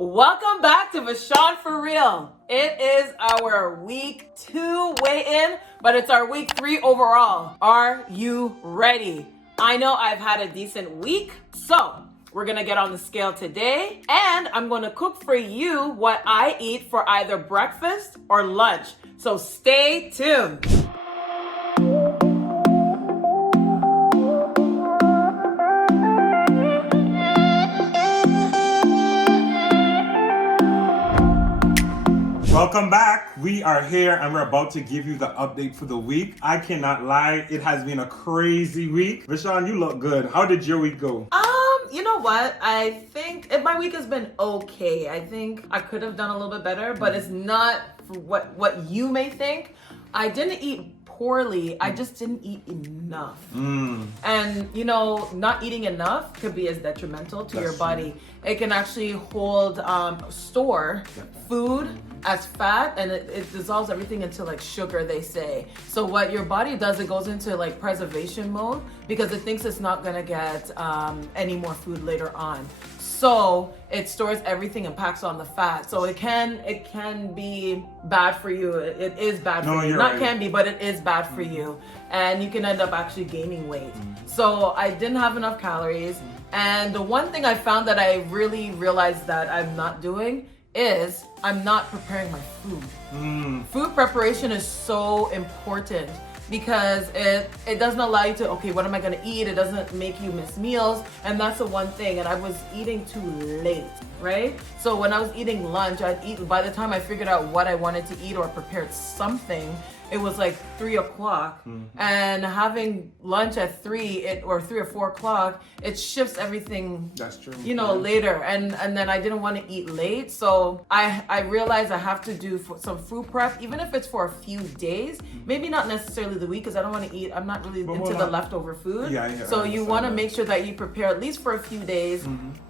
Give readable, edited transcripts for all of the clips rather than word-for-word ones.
Welcome back to Vishaun for Real. It is our week 2 weigh-in, but it's our week 3 overall. Are you ready? I know I've had a decent week, so we're gonna get on the scale today, and I'm gonna cook for you what I eat for either breakfast or lunch. So stay tuned. Welcome back. We are here and we're about to give you the update for the week. I cannot lie, it has been a crazy week. Vishaun, you look good. How did your week go? You know what? I think my week has been okay. I think I could have done a little bit better, but it's not what you may think. I didn't eat poorly. I just didn't eat enough. And not eating enough could be as detrimental to your body. It can actually store food as fat, and it dissolves everything into like sugar, they say. So what your body does, it goes into like preservation mode because it thinks it's not gonna get any more food later on. So it stores everything and packs on the fat. So it can be bad for you. It is bad for you. Not right. Can be, but it is bad for you. And you can end up actually gaining weight. So I didn't have enough calories. And the one thing I found that I really realized that I'm not doing is I'm not preparing my food. Food preparation is so important because it doesn't allow you to, okay, what am I gonna eat? It doesn't make you miss meals, and that's the one thing. And I was eating too late, right? So when I was eating lunch, I'd eat, by the time I figured out what I wanted to eat or prepared something, it was like 3 o'clock. And having lunch at 3 or 4 o'clock, it shifts everything. That's true. Later. And then I didn't want to eat late. So I realized I have to do some food prep, even if it's for a few days, maybe not necessarily the week, because I don't want to eat. I'm not really into the leftover food. So you want to make sure that you prepare at least for a few days.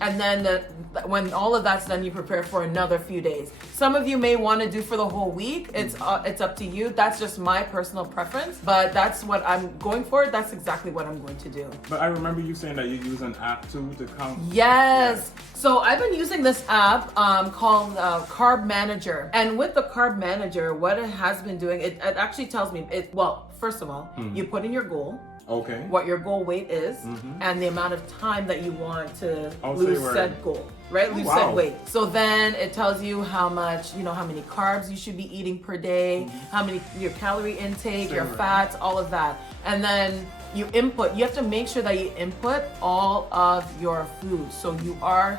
And then when all of that's done, you prepare for another few days. Some of you may want to do for the whole week. It's up to you. That's just my personal preference, but that's what I'm going for. That's exactly what I'm going to do. But I remember you saying that you use an app too to count. Yes. So I've been using this app called Carb Manager. And with the Carb Manager, what it has been doing, it actually tells me, first of all, you put in your goal. Okay. What your goal weight is, and the amount of time that you want to lose said goal, right? Lose said weight. So then it tells you how much, how many carbs you should be eating per day, how many, your calorie intake, your fats, all of that. And then you have to make sure that you input all of your food. So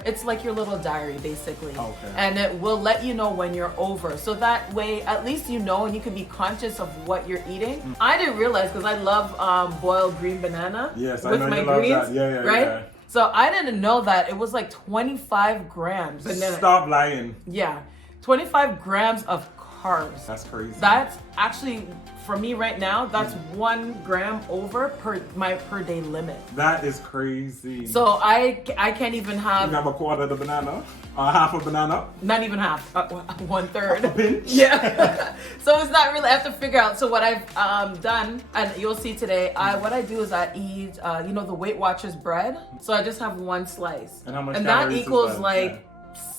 it's like your little diary basically. Okay. And it will let you know when you're over. So that way, at least and you can be conscious of what you're eating. I didn't realize, because I love boiled green banana with my greens, right? Yeah. So I didn't know that it was like 25 grams. Banana. Stop lying. Yeah, 25 grams of carbs. That's crazy. That's actually, for me right now, that's 1 gram over my per day limit. That is crazy. So I can't even have. You have a quarter of the banana, half a banana. Not even half, 1/3. A pinch. Yeah. So it's not really. I have to figure out. So what I've done, and you'll see today, what I do is I eat, the Weight Watchers bread. So I just have 1 slice, and how much? And that equals like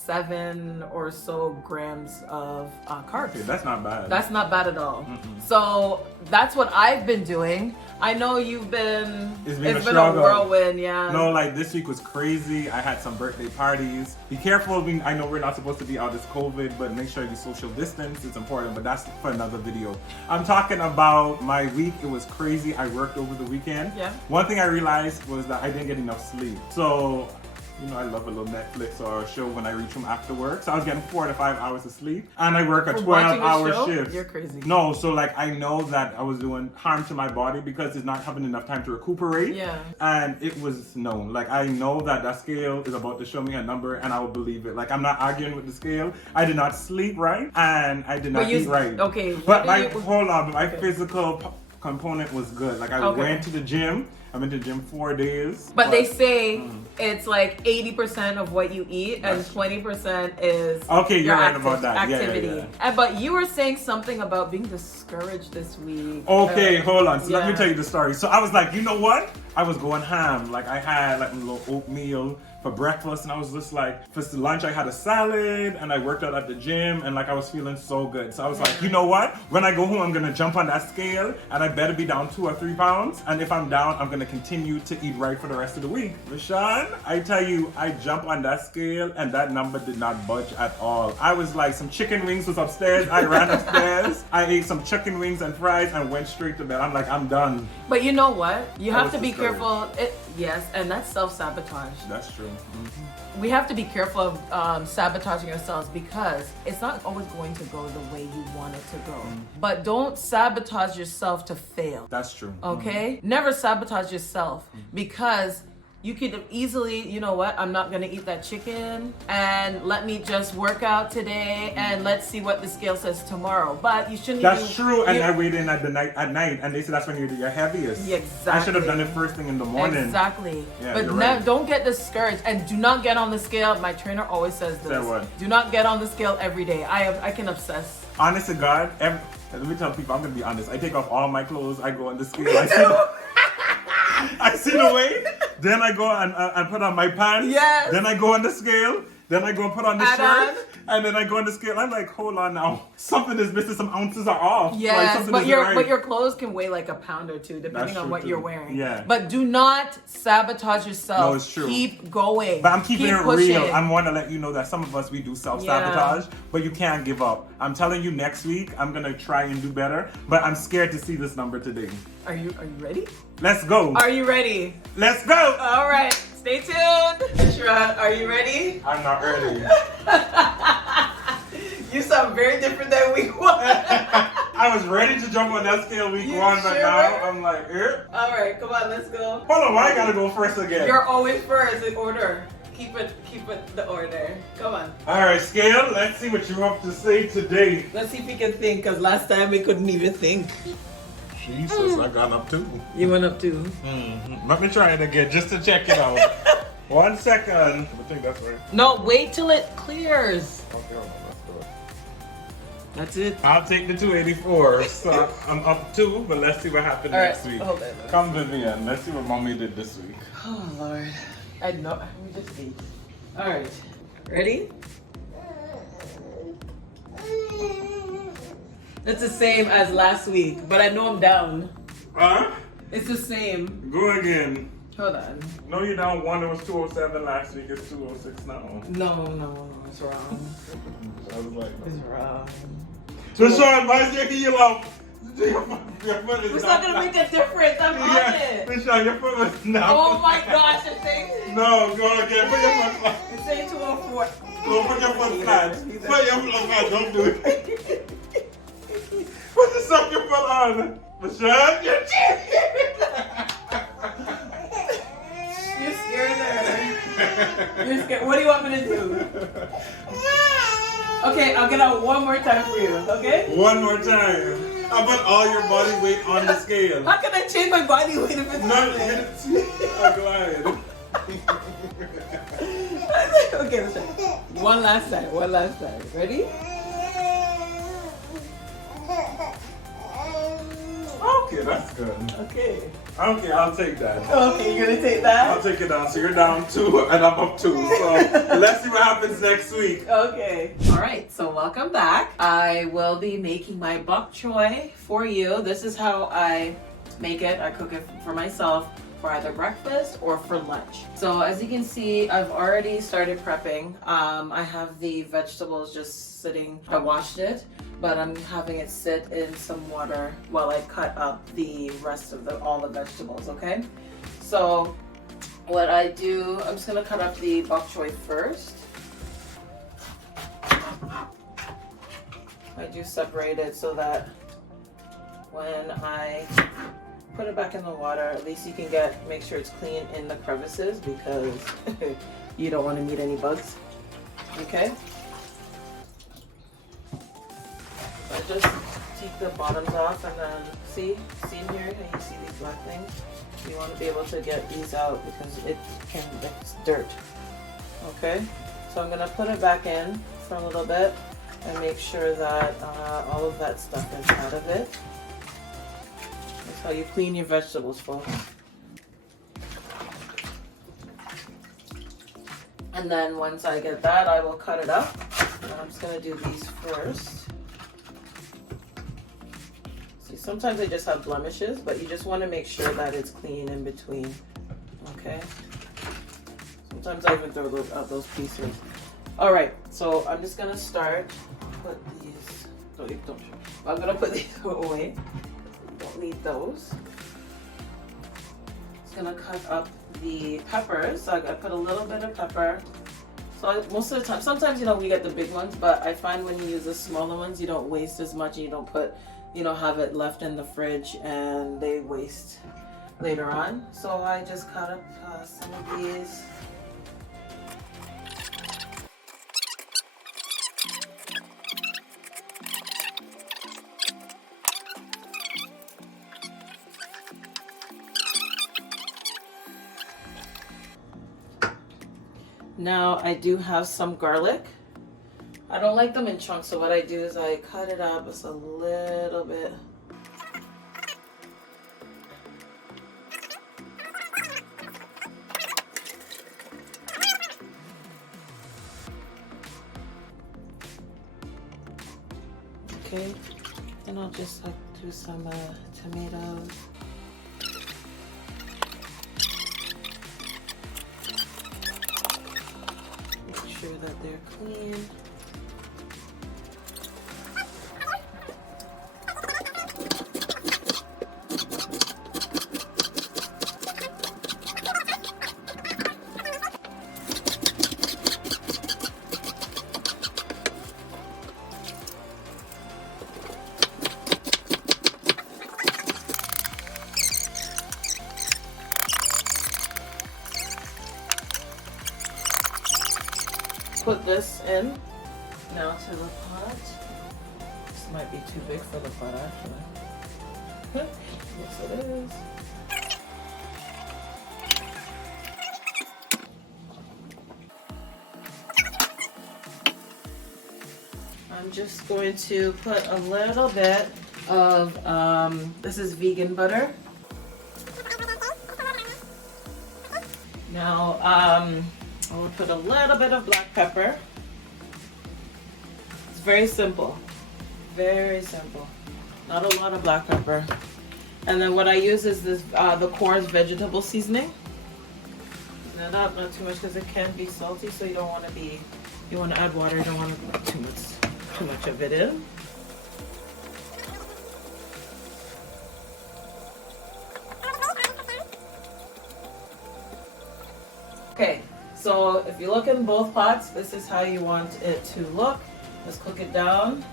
7 or so grams of carbs. Okay, that's not bad. That's not bad at all. So that's what I've been doing. I know you've been. It's been a whirlwind, yeah. No, like this week was crazy. I had some birthday parties. Be careful. I know we're not supposed to be out this COVID, but make sure you social distance. It's important, but that's for another video. I'm talking about my week. It was crazy. I worked over the weekend. Yeah. One thing I realized was that I didn't get enough sleep. So I love a little Netflix or a show when I reach home after work. So I was getting 4 to 5 hours of sleep. And I work a 12-hour shift. You're crazy. No, so I know that I was doing harm to my body because it's not having enough time to recuperate. Yeah. And it was known. I know that scale is about to show me a number, and I will believe it. I'm not arguing with the scale. I did not sleep right, and I did not eat right. Okay. But my physical component was good. I went to the gym. I've been to the gym 4 days. But they say it's like 80% of what you eat and 20% is you're right about that. Activity. Yeah. But you were saying something about being discouraged this week. Okay, hold on. So let me tell you the story. So I was like, you know what? I was going ham. I had a little oatmeal for breakfast, and I was just like, for lunch I had a salad, and I worked out at the gym, and like I was feeling so good. So I was like, you know what? When I go home, I'm gonna jump on that scale, and I better be down 2 or 3 pounds. And if I'm down, I'm gonna continue to eat right for the rest of the week. Vishaun, I tell you, I jumped on that scale, and that number did not budge at all. I was like, some chicken wings was upstairs. I ran upstairs. I ate some chicken wings and fries and went straight to bed. I'm like, I'm done. But you know what? You have to be discouraged. careful. Yes, and that's self-sabotage. That's true. Mm-hmm. We have to be careful of sabotaging ourselves because it's not always going to go the way you want it to go. But don't sabotage yourself to fail. That's true. Okay? Never sabotage yourself because you could easily, you know what, I'm not gonna eat that chicken and let me just work out today and let's see what the scale says tomorrow. But you shouldn't. That's true, and I weighed in at night, and they said that's when you're heaviest. Yeah, exactly. I should have done it first thing in the morning. Exactly. Yeah, but you're right. don't get discouraged and do not get on the scale. My trainer always says this. Say what? Do not get on the scale every day. I can obsess. Honest to God, let me tell people, I'm gonna be honest. I take off all my clothes, I go on the scale. I see the weight, then I go and put on my pants. Yes. Then I go on the scale. Then I go and put on the Add shirt. on. And then I go on the scale. I'm like, hold on now. Something is missing. Some ounces are off. Like, Yes, something but isn't your right. but your clothes can weigh like a pound or two depending That's on true what too. you're wearing. Yeah. But do not sabotage yourself. No, it's true. Keep going. But I'm keeping Keep it pushing. real. I want to let you know that some of us, we do self-sabotage, but you can't give up. I'm telling you, next week, I'm going to try and do better, but I'm scared to see this number today. Are you ready? Let's go. Are you ready? Let's go. All right. Stay tuned. Vishaun, are you ready? I'm not ready. You sound very different than week 1. I was ready to jump on that scale week You 1, but sure? now I'm like, All right, come on, let's go. Hold on, why I gotta go first again? You're always first in order. Keep it the order. Come on. All right, scale. Let's see what you have to say today. Let's see if we can think, because last time we couldn't even think. Jesus, I got up too. You went up too. Let me try it again just to check it out. 1 second. I think that's right. No, wait till it clears. Okay, hold on, let's do it. That's it. I'll take the 284. So I'm up 2, but let's see what happens All right, next week. hold on. Come, Vivian. Let's see what mommy did this week. Oh Lord. I know. Let me just see. All right. Ready? It's the same as last week, but I know I'm down. Huh? It's the same. Go again. Hold on. No, you're down 1. It was 207 last week. It's 206 now. No, it's wrong. I was like, It's wrong. Vishaun, why is your heel up? Your foot is It's not gonna make a difference. I'm on it. Vishaun, your foot was not. Oh my gosh, it's saying No, go again. Put your foot flat. it's saying 204. Go put your foot flat. Put your foot flat. Don't do it. Put the second foot on. Vishaun, you're You're scared her. You're scared. What do you want me to do? Okay, I'll get out one more time for you, okay? One more time. How about all your body weight on the scale? How can I change my body weight if it's No, not there? a glide. Okay, let's try. One last time. Ready? Okay, that's good. Okay. Okay, I'll take that. Okay, you're gonna take I'll that? take it down. So you're down 2 and I'm up 2. So let's see what happens next week. Okay. All right, so welcome back. I will be making my bok choy for you. This is how I make it. I cook it for myself for either breakfast or for lunch. So as you can see, I've already started prepping. I have the vegetables just sitting. I washed it, but I'm having it sit in some water while I cut up the rest of all the vegetables, okay? So what I do, I'm just gonna cut up the bok choy first. I do separate it so that when I put it back in the water, at least you can make sure it's clean in the crevices because you don't want to meet any bugs. Okay? I just take the bottoms off and then see in here how you see these black things? You want to be able to get these out because it's dirt. Okay? So I'm gonna put it back in for a little bit and make sure that all of that stuff is out of it. That's how you clean your vegetables, folks. And then once I get that, I will cut it up. And I'm just gonna do these first. See, sometimes they just have blemishes, but you just want to make sure that it's clean in between. Okay. Sometimes I even throw out those pieces. All right, so I'm just gonna start. Put these. No, you don't. I'm gonna put these away. Don't need those. Just gonna cut up the peppers. So I put a little bit of pepper. So most of the time, sometimes we get the big ones, but I find when you use the smaller ones, you don't waste as much. And you don't put, have it left in the fridge and they waste later on. So I just cut up some of these. Now I do have some garlic. I don't like them in chunks, so what I do is I cut it up just a little bit. Okay, then I'll just do some tomatoes. Make sure that they're clean. Put this in now to the pot. This might be too big for the pot actually. Yes it is. I'm just going to put a little bit of, this is vegan butter. Now, I'll put a little bit of black pepper. It's very simple. Very simple. Not a lot of black pepper. And then what I use is this, the Core's vegetable seasoning. Season it up, not too much because it can be salty, so you don't want to be, you want to add water, you don't want to put too much of it in. Okay. So if you look in both pots, this is how you want it to look. Let's cook it down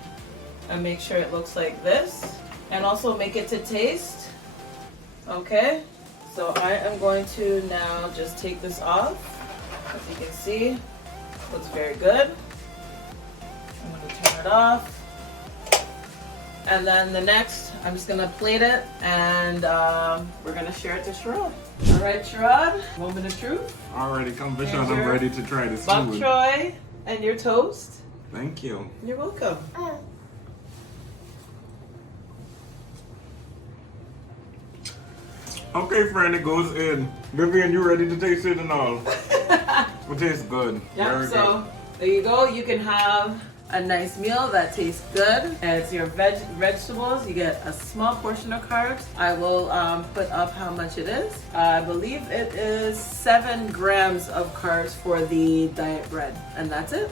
and make sure it looks like this. And also make it to taste. Okay, so I am going to now just take this off. As you can see, it looks very good. I'm going to turn it off. And then the next, I'm just gonna plate it and we're gonna share it to Sherrod. All right, Sherrod, moment of truth. Already, come Vishaun, I'm ready to try this Bok food. choy and your toast. Thank you. You're welcome. Okay, friend, it goes in. Vivian, you ready to taste it and all? It tastes good. Yeah, Very so good. there you go. You can have a nice meal that tastes good. And it's your vegetables. You get a small portion of carbs. I will put up how much it is. I believe it is 7 grams of carbs for the diet bread. And that's it.